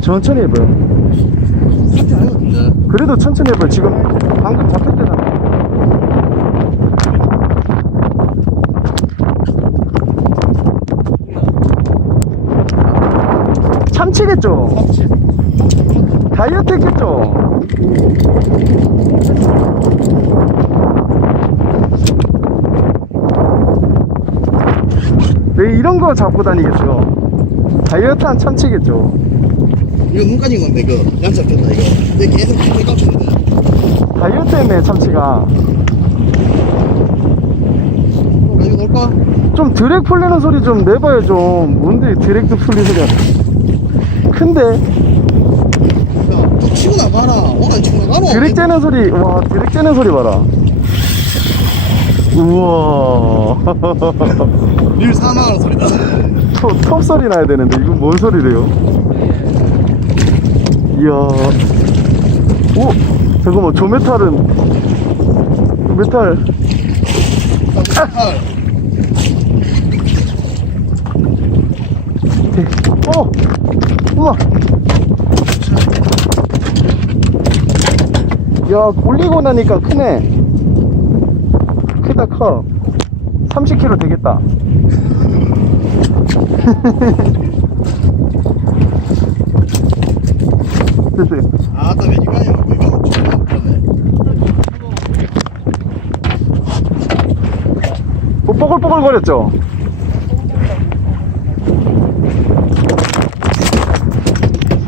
천천히 해봐요. 사태 아니거든요. 그래도 천천히 해봐요. 지금 방금 잡혔대잖아. 참치겠죠? 다이어트 했겠죠? 왜 이런 거 잡고 다니겠어요? 다이어트한 참치겠죠? 이거 눈 까진 건데, 그, 양치 잡혔다, 이거. 근데 계속 계속 깜짝인데. 다이어트 했네, 참치가. 나 이거 넣을까? 좀 드랙 풀리는 소리 좀 내봐요, 좀. 뭔데 드랙도 풀리 소리야. 큰데? 야, 너 치고 나가라. 오늘 치고 나가라. 드랙 째는 소리, 와, 드랙 째는 소리 봐라. 우와. 릴 4만원 소리다. 톱, 톱 소리 나야 되는데, 이건 뭔 소리래요? 이야. 오! 잠깐만, 저 메탈은. 저 메탈. 어! 우와! 야, 올리고 나니까 크네. 크다, 커. 30kg 되겠다. 됐어요. 아, 나가네. 뭐 뽀글뽀글 거렸죠?